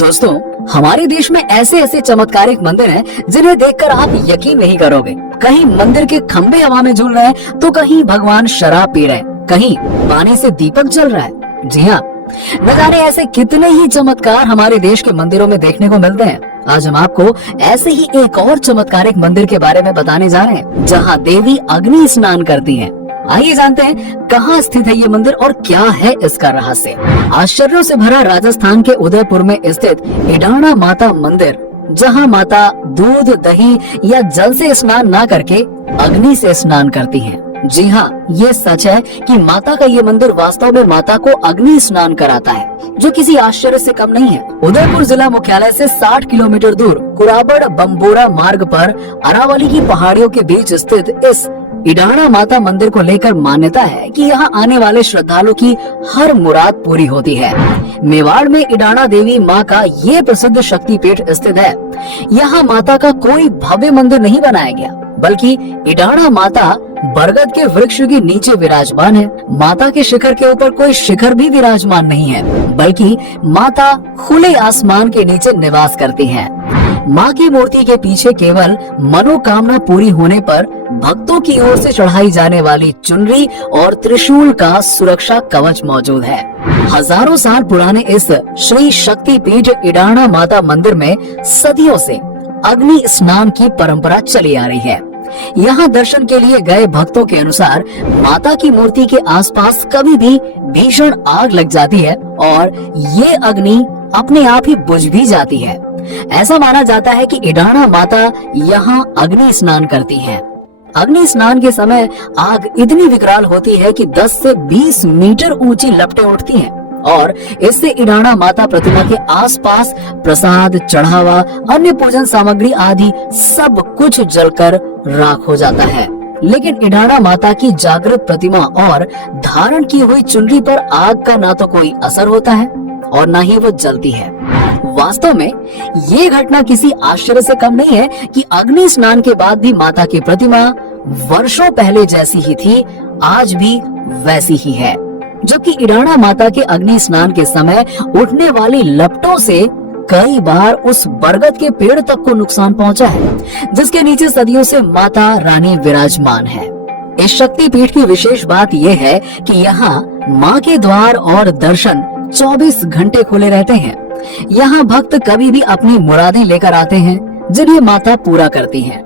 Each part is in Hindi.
दोस्तों, हमारे देश में ऐसे ऐसे चमत्कारिक मंदिर हैं जिन्हें देखकर आप यकीन नहीं करोगे। कहीं मंदिर के खंभे हवा में झूल रहे हैं तो कहीं भगवान शराब पी रहे हैं, कहीं पानी से दीपक जल रहा है। जी हाँ, न जाने ऐसे कितने ही चमत्कार हमारे देश के मंदिरों में देखने को मिलते हैं। आज हम आपको ऐसे ही एक और चमत्कारिक मंदिर के बारे में बताने जा रहे हैं जहाँ देवी अग्नि स्नान करती हैं। आइए जानते हैं कहाँ स्थित है ये मंदिर और क्या है इसका रहस्य। आश्चर्यों से भरा राजस्थान के उदयपुर में स्थित इडाणा माता मंदिर, जहाँ माता दूध, दही या जल से स्नान ना करके अग्नि से स्नान करती हैं। जी हाँ, ये सच है कि माता का ये मंदिर वास्तव में माता को अग्नि स्नान कराता है, जो किसी आश्चर्य से कम नहीं है। उदयपुर जिला मुख्यालय से 60 किलोमीटर दूर कुराबड़ बम्बोरा मार्ग पर अरावली की पहाड़ियों के बीच स्थित इस इडाणा माता मंदिर को लेकर मान्यता है कि यहाँ आने वाले श्रद्धालु की हर मुराद पूरी होती है। मेवाड़ में इडाणा देवी माँ का ये प्रसिद्ध शक्तिपीठ स्थित है। यहाँ माता का कोई भव्य मंदिर नहीं बनाया गया, बल्कि इडाणा माता बरगद के वृक्ष के नीचे विराजमान है। माता के शिखर के ऊपर कोई शिखर भी विराजमान नहीं है, बल्कि माता खुले आसमान के नीचे निवास करती है। माँ की मूर्ति के पीछे केवल मनोकामना पूरी होने पर भक्तों की ओर से चढ़ाई जाने वाली चुनरी और त्रिशूल का सुरक्षा कवच मौजूद है। हजारों साल पुराने इस श्री शक्तिपीठ इडाणा माता मंदिर में सदियों से अग्नि स्नान की परंपरा चली आ रही है। यहाँ दर्शन के लिए गए भक्तों के अनुसार माता की मूर्ति के आसपास कभी भी भीषण आग लग जाती है और ये अग्नि अपने आप ही बुझ भी जाती है। ऐसा माना जाता है कि इडाणा माता यहाँ अग्नि स्नान करती हैं। अग्नि स्नान के समय आग इतनी विकराल होती है कि 10 से 20 मीटर ऊंची लपटें उठती हैं और इससे इडाणा माता प्रतिमा के आसपास प्रसाद, चढ़ावा, अन्य पूजन सामग्री आदि सब कुछ जलकर राख हो जाता है। लेकिन इडाणा माता की जागृत प्रतिमा और धारण की हुई चुनरी पर आग का ना तो कोई असर होता है और ना ही वो जलती है। वास्तव में ये घटना किसी आश्चर्य से कम नहीं है कि अग्नि स्नान के बाद भी माता की प्रतिमा वर्षों पहले जैसी ही थी, आज भी वैसी ही है। जबकि इडाणा माता के अग्नि स्नान के समय उठने वाली लपटों से कई बार उस बरगद के पेड़ तक को नुकसान पहुंचा है, जिसके नीचे सदियों से माता रानी विराजमान है। इस शक्तिपीठ की विशेष बात यह है कि यहाँ माँ के द्वार और दर्शन 24 घंटे खुले रहते हैं। यहाँ भक्त कभी भी अपनी मुरादें लेकर आते हैं, जिन्हें माता पूरा करती है।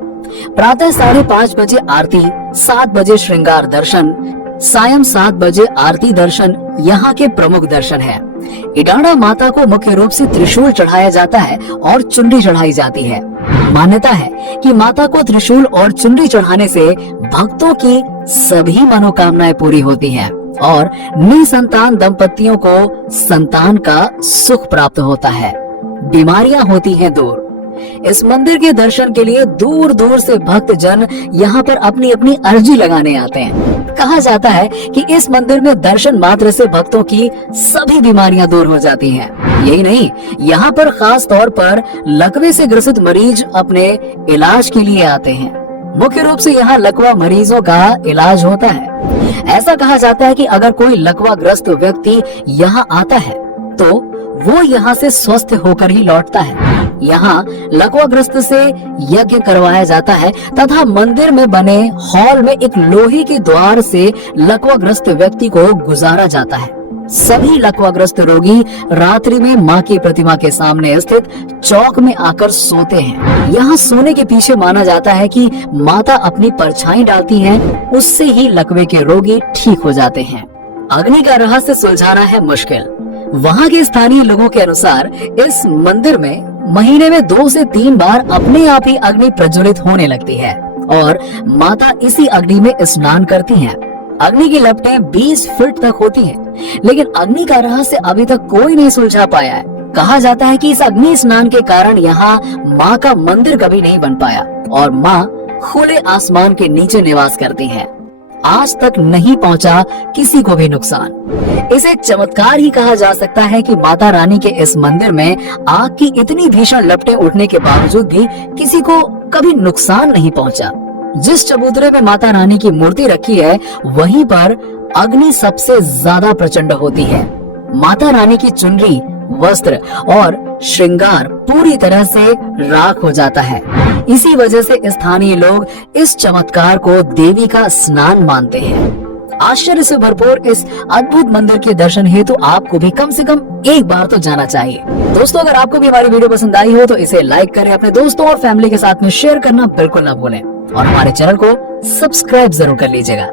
प्रातः 5:30 बजे आरती, 7 बजे श्रृंगार दर्शन, सायं 7 बजे आरती दर्शन यहाँ के प्रमुख दर्शन है। इडाणा माता को मुख्य रूप से त्रिशूल चढ़ाया जाता है और चुनरी चढ़ाई जाती है। मान्यता है कि माता को त्रिशूल और चुनरी चढ़ाने से भक्तों की सभी मनोकामनाएं पूरी होती हैं और निसंतान दंपतियों को संतान का सुख प्राप्त होता है, बीमारियां होती हैं दूर। इस मंदिर के दर्शन के लिए दूर दूर से भक्त जन यहाँ पर अपनी अपनी अर्जी लगाने आते हैं। कहा जाता है कि इस मंदिर में दर्शन मात्र से भक्तों की सभी बीमारियां दूर हो जाती हैं। यही नहीं, यहाँ पर खास तौर पर लकवे से ग्रसित मरीज अपने इलाज के लिए आते हैं। मुख्य रूप से यहाँ लकवा मरीजों का इलाज होता है। ऐसा कहा जाता है कि अगर कोई लकवा ग्रस्त व्यक्ति यहाँ आता है तो वो यहाँ से स्वस्थ होकर ही लौटता है। यहाँ लकवाग्रस्त से यज्ञ करवाया जाता है तथा मंदिर में बने हॉल में एक लोहे के द्वार से लकवाग्रस्त व्यक्ति को गुजारा जाता है। सभी लकवाग्रस्त रोगी रात्रि में माँ की प्रतिमा के सामने स्थित चौक में आकर सोते हैं। यहाँ सोने के पीछे माना जाता है कि माता अपनी परछाई डालती हैं, उससे ही लकवे के रोगी ठीक हो जाते हैं। अग्नि का रहस्य सुलझाना है मुश्किल। वहाँ के स्थानीय लोगों के अनुसार इस मंदिर में महीने में 2 से 3 बार अपने आप ही अग्नि प्रज्वलित होने लगती है और माता इसी अग्नि में स्नान करती हैं। अग्नि की लपटें 20 फीट तक होती हैं, लेकिन अग्नि का रहस्य अभी तक कोई नहीं सुलझा पाया है। कहा जाता है कि इस अग्नि स्नान के कारण यहाँ माँ का मंदिर कभी नहीं बन पाया और माँ खुले आसमान के नीचे निवास करती है। आज तक नहीं पहुंचा किसी को भी नुकसान। इसे चमत्कार ही कहा जा सकता है कि माता रानी के इस मंदिर में आग की इतनी भीषण लपटें उठने के बावजूद भी किसी को कभी नुकसान नहीं पहुंचा। जिस चबूतरे में माता रानी की मूर्ति रखी है, वहीं पर अग्नि सबसे ज्यादा प्रचंड होती है। माता रानी की चुनरी वस्त्र और श्रृंगार पूरी तरह से राख हो जाता है। इसी वजह से स्थानीय लोग इस चमत्कार को देवी का स्नान मानते हैं। आश्चर्य से भरपूर इस अद्भुत मंदिर के दर्शन हेतु आपको भी कम से कम एक बार तो जाना चाहिए। दोस्तों, अगर आपको भी हमारी वीडियो पसंद आई हो तो इसे लाइक करें, अपने दोस्तों और फैमिली के साथ में शेयर करना बिल्कुल ना भूलें और हमारे चैनल को सब्सक्राइब जरूर कर लीजिएगा।